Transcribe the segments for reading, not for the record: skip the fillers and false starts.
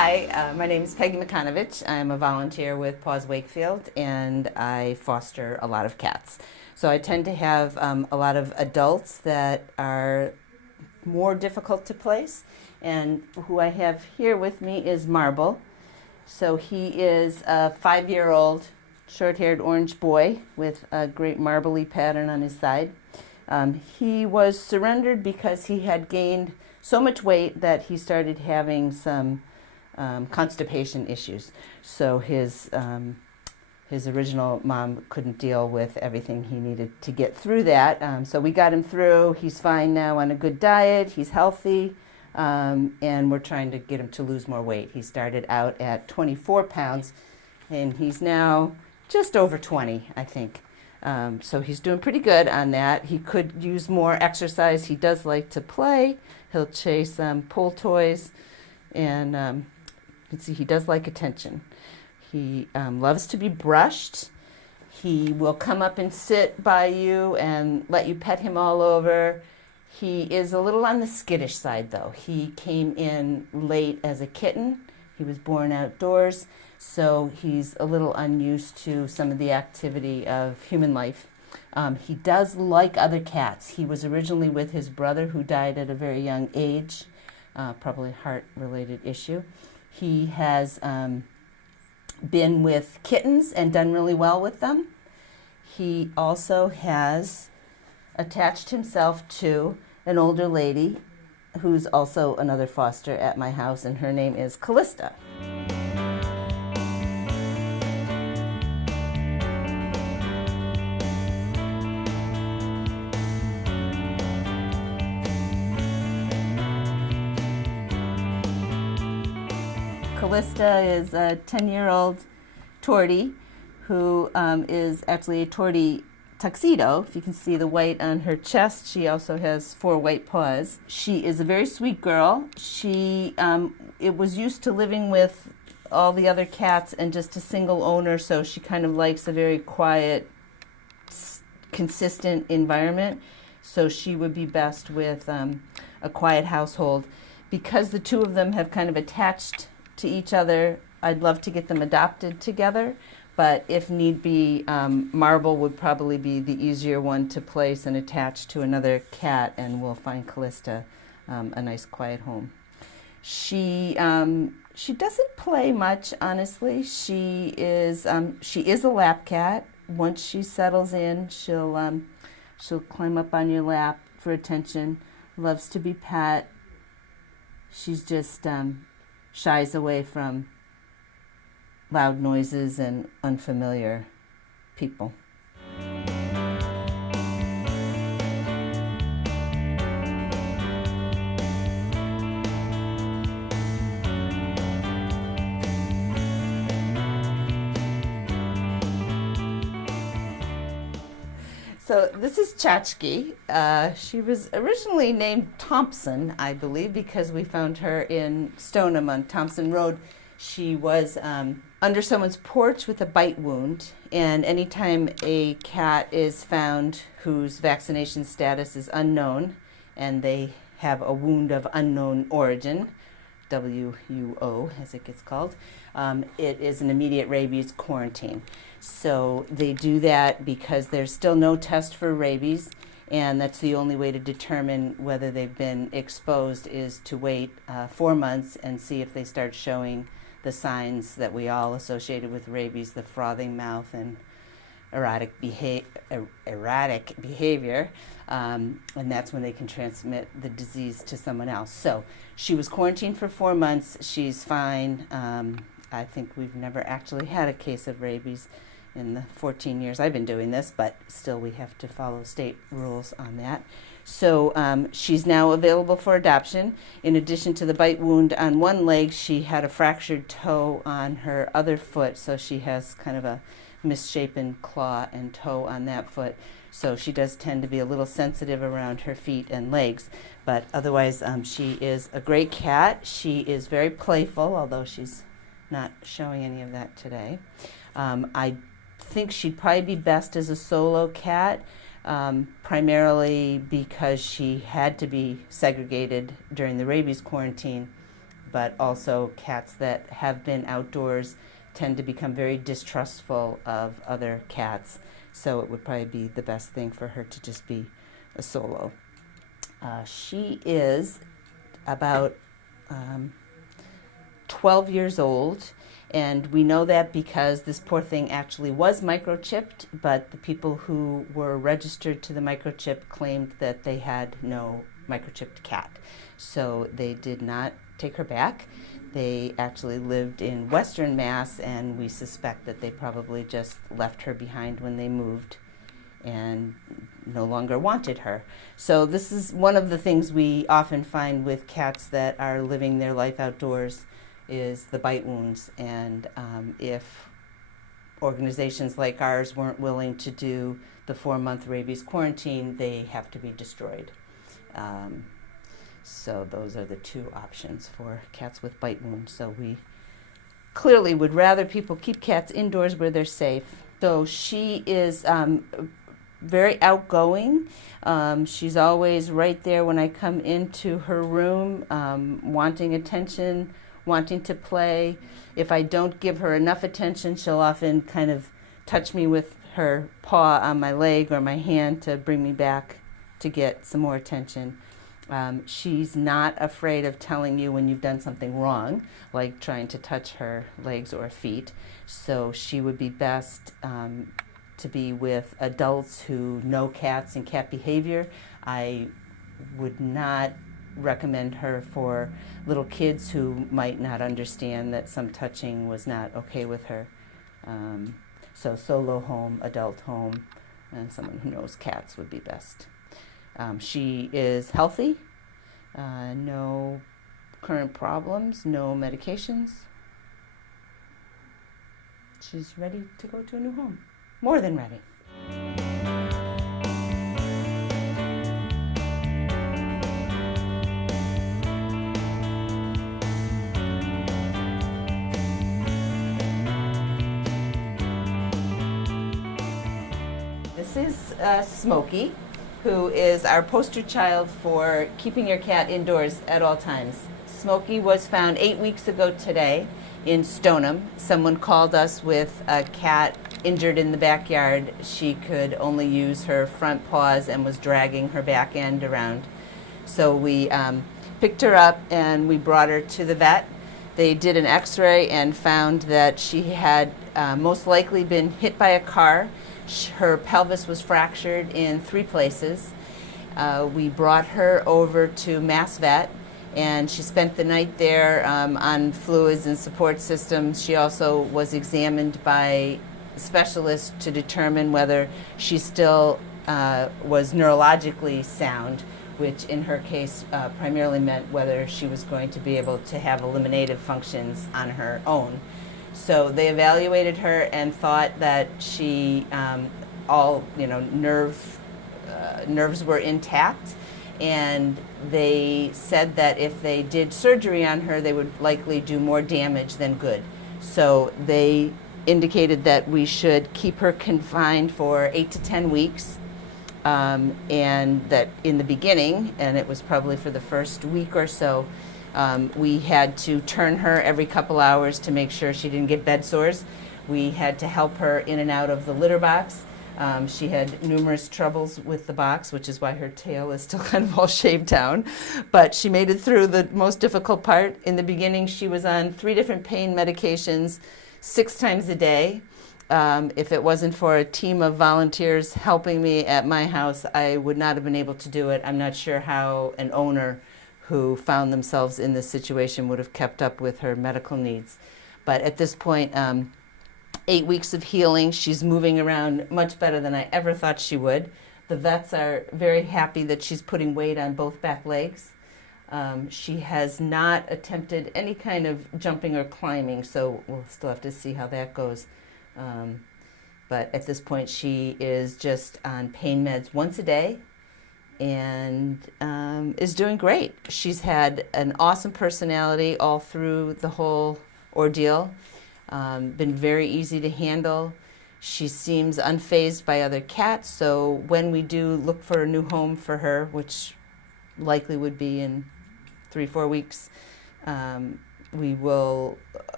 Hi, my name is Peggy McConovich. I'm a volunteer with Paws Wakefield, and I foster a lot of cats. So I tend to have a lot of adults that are more difficult to place, and who I have here with me is Marble. So he is a 5-year-old short-haired orange boy with a great marbly pattern on his side. He was surrendered because he had gained so much weight that he started having some constipation issues. So his original mom couldn't deal with everything he needed to get through that. So we got him through. He's fine now on a good diet. He's healthy. And we're trying to get him to lose more weight. He started out at 24 pounds, and he's now just over 20, I think. So he's doing pretty good on that. He could use more exercise. He does like to play. He'll chase pull toys, and you can see he does like attention. He loves to be brushed. He will come up and sit by you and let you pet him all over. He is a little on the skittish side, though. He came in late as a kitten. He was born outdoors, so he's a little unused to some of the activity of human life. He does like other cats. He was originally with his brother, who died at a very young age, probably heart-related issue. He has been with kittens and done really well with them. He also has attached himself to an older lady who's also another foster at my house, and her name is Calista. Calista is a 10-year-old tortie who is actually a tortie tuxedo. If you can see the white on her chest, she also has 4 white paws. She is a very sweet girl. She was used to living with all the other cats and just a single owner, so she kind of likes a very quiet, consistent environment. So she would be best with a quiet household. Because the two of them have kind of attached to each other, I'd love to get them adopted together. But if need be, Marble would probably be the easier one to place and attach to another cat, and we'll find Calista a nice quiet home. She doesn't play much, honestly. She is a lap cat. Once she settles in, she'll climb up on your lap for attention. Loves to be pet. She's just shies away from loud noises and unfamiliar people. So this is Tschotski. She was originally named Thompson, I believe, because we found her in Stoneham on Thompson Road. She was under someone's porch with a bite wound, and anytime a cat is found whose vaccination status is unknown and they have a wound of unknown origin, WUO as it gets called, it is an immediate rabies quarantine. So they do that because there's still no test for rabies, and that's the only way to determine whether they've been exposed is to wait 4 months and see if they start showing the signs that we all associated with rabies, the frothing mouth and erratic behavior, and that's when they can transmit the disease to someone else. So she was quarantined for 4 months. She's fine. I think we've never actually had a case of rabies in the 14 years I've been doing this, but still we have to follow state rules on that. So she's now available for adoption. In addition to the bite wound on one leg, she had a fractured toe on her other foot, so she has kind of a misshapen claw and toe on that foot. So she does tend to be a little sensitive around her feet and legs, but otherwise she is a great cat. She is very playful, although she's not showing any of that today. I think she'd probably be best as a solo cat. Primarily because she had to be segregated during the rabies quarantine but also cats that have been outdoors tend to become very distrustful of other cats. So it would probably be the best thing for her to just be a solo. She is about 12 years old, and we know that because this poor thing actually was microchipped, but the people who were registered to the microchip claimed that they had no microchipped cat. So they did not take her back. They actually lived in Western Mass, and we suspect that they probably just left her behind when they moved and no longer wanted her. So this is one of the things we often find with cats that are living their life outdoors is the bite wounds. And if organizations like ours weren't willing to do the 4-month rabies quarantine, they have to be destroyed. So those are the two options for cats with bite wounds. So we clearly would rather people keep cats indoors where they're safe. So she is very outgoing. She's always right there when I come into her room, wanting attention, wanting to play. If I don't give her enough attention, she'll often kind of touch me with her paw on my leg or my hand to bring me back to get some more attention. She's not afraid of telling you when you've done something wrong, like trying to touch her legs or feet. So she would be best to be with adults who know cats and cat behavior. I would not recommend her for little kids who might not understand that some touching was not okay with her. So solo home, adult home, and someone who knows cats would be best. She is healthy, no current problems, no medications. She's ready to go to a new home. More than ready. This is Smokey, who is our poster child for keeping your cat indoors at all times. Smokey was found 8 weeks ago today in Stoneham. Someone called us with a cat injured in the backyard. She could only use her front paws and was dragging her back end around. So we picked her up and we brought her to the vet. They did an x-ray and found that she had most likely been hit by a car. Her pelvis was fractured in 3 places. We brought her over to Mass Vet, and she spent the night there on fluids and support systems. She also was examined by specialists to determine whether she still was neurologically sound, which in her case primarily meant whether she was going to be able to have eliminative functions on her own. So they evaluated her and thought that she nerves were intact, and they said that if they did surgery on her, they would likely do more damage than good. So they indicated that we should keep her confined for 8 to 10 weeks, and that in the beginning, and it was probably for the first week or so, we had to turn her every couple hours to make sure she didn't get bed sores. We had to help her in and out of the litter box. She had numerous troubles with the box, which is why her tail is still kind of all shaved down. But she made it through the most difficult part. In the beginning, she was on 3 different pain medications 6 times a day. If it wasn't for a team of volunteers helping me at my house, I would not have been able to do it. I'm not sure how an owner who found themselves in this situation would have kept up with her medical needs. But at this point, 8 weeks of healing, she's moving around much better than I ever thought she would. The vets are very happy that she's putting weight on both back legs. She has not attempted any kind of jumping or climbing, so we'll still have to see how that goes. But at this point, she is just on pain meds once a day and is doing great. She's had an awesome personality all through the whole ordeal. Been very easy to handle. She seems unfazed by other cats, so when we do look for a new home for her, which likely would be in 3-4 weeks, we will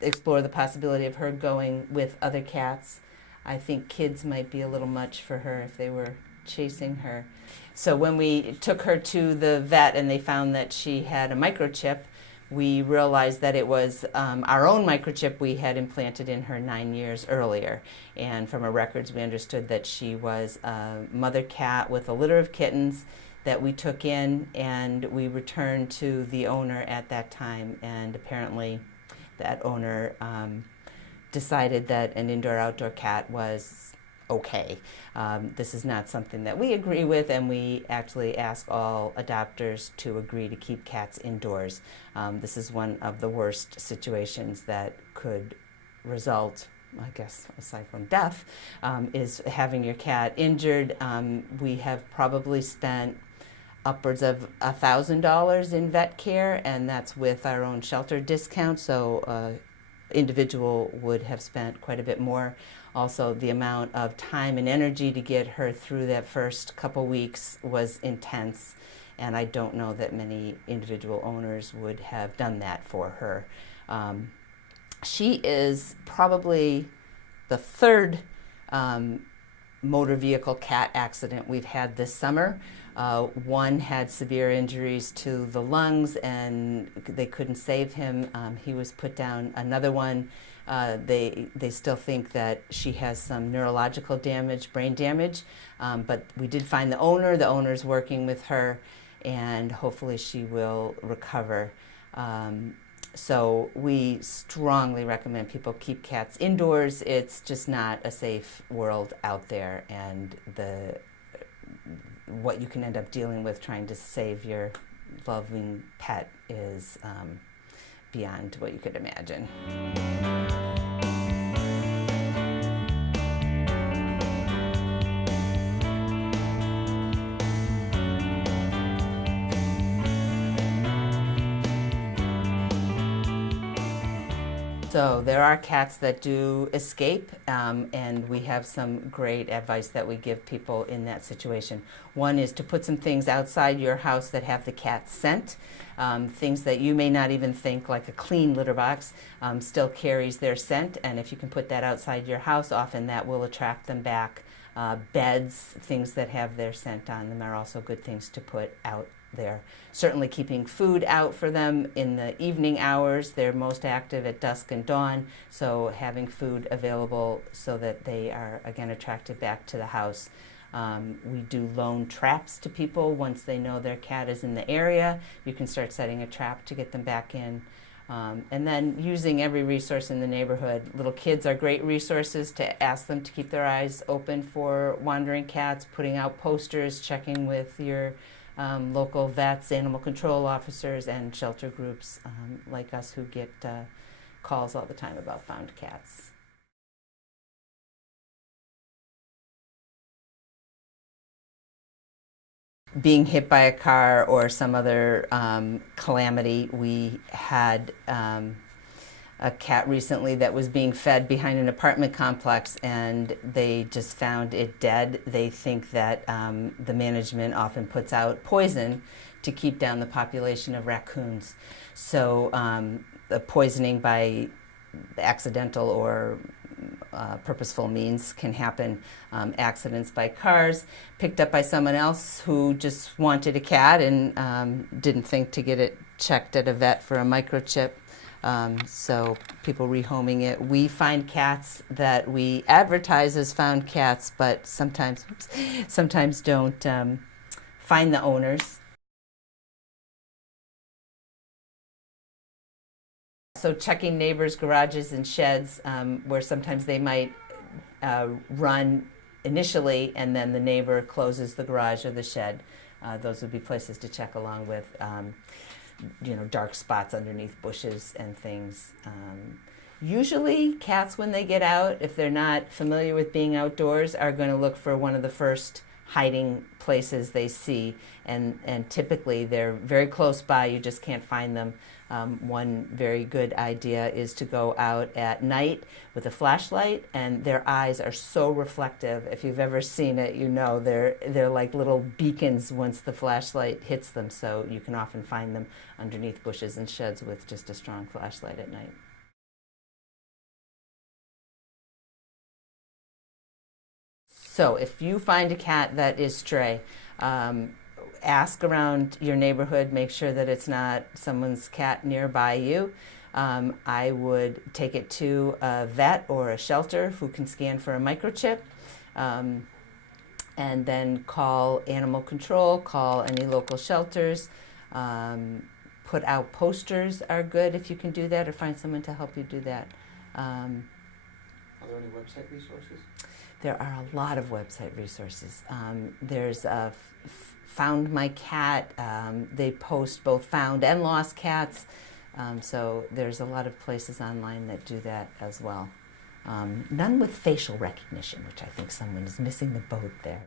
explore the possibility of her going with other cats. I think kids might be a little much for her if they were chasing her. So when we took her to the vet and they found that she had a microchip, we realized that it was our own microchip we had implanted in her 9 years earlier. And from our records, we understood that she was a mother cat with a litter of kittens that we took in, and we returned to the owner at that time. And apparently that owner decided that an indoor-outdoor cat was okay. This is not something that we agree with, and we actually ask all adopters to agree to keep cats indoors. This is one of the worst situations that could result, I guess, aside from death, is having your cat injured. We have probably spent upwards of $1,000 in vet care, and that's with our own shelter discount, so individual would have spent quite a bit more. Also, the amount of time and energy to get her through that first couple weeks was intense, and I don't know that many individual owners would have done that for her. She is probably the third motor vehicle cat accident we've had this summer. One had severe injuries to the lungs and they couldn't save him. He was put down. Another one, they still think that she has some neurological damage, brain damage, but we did find the owner. The owner's working with her, and hopefully she will recover. So we strongly recommend people keep cats indoors. It's just not a safe world out there, and what you can end up dealing with trying to save your loving pet is beyond what you could imagine. So there are cats that do escape, and we have some great advice that we give people in that situation. One is to put some things outside your house that have the cat scent. Things that you may not even think, like a clean litter box, still carries their scent, and if you can put that outside your house, often that will attract them back. Beds, things that have their scent on them are also good things to put out there. Certainly keeping food out for them in the evening hours. They're most active at dusk and dawn, so having food available so that they are again attracted back to the house. We do loan traps to people. Once they know their cat is in the area, you can start setting a trap to get them back in. And then using every resource in the neighborhood. Little kids are great resources to ask them to keep their eyes open for wandering cats, putting out posters, checking with your local vets, animal control officers, and shelter groups like us who get calls all the time about found cats. Being hit by a car or some other calamity. We had a cat recently that was being fed behind an apartment complex, and they just found it dead. They think that the management often puts out poison to keep down the population of raccoons. So the poisoning by accidental or purposeful means can happen. Accidents by cars, picked up by someone else who just wanted a cat and didn't think to get it checked at a vet for a microchip. So people rehoming it. We find cats that we advertise as found cats, but sometimes don't find the owners. So checking neighbors' garages and sheds, where sometimes they might run initially and then the neighbor closes the garage or the shed. Those would be places to check, along with dark spots underneath bushes and things. Usually cats, when they get out, if they're not familiar with being outdoors, are going to look for one of the first hiding places they see, and typically they're very close by. You just can't find them. One very good idea is to go out at night with a flashlight, and their eyes are so reflective. If you've ever seen it, you know they're like little beacons once the flashlight hits them, so you can often find them underneath bushes and sheds with just a strong flashlight at night. So if you find a cat that is stray, ask around your neighborhood, make sure that it's not someone's cat nearby you. I would take it to a vet or a shelter who can scan for a microchip, and then call animal control, call any local shelters. Put out posters are good if you can do that, or find someone to help you do that. Are there any website resources? There are a lot of website resources. There's Found My Cat. They post both found and lost cats. So there's a lot of places online that do that as well. None with facial recognition, which I think someone is missing the boat there.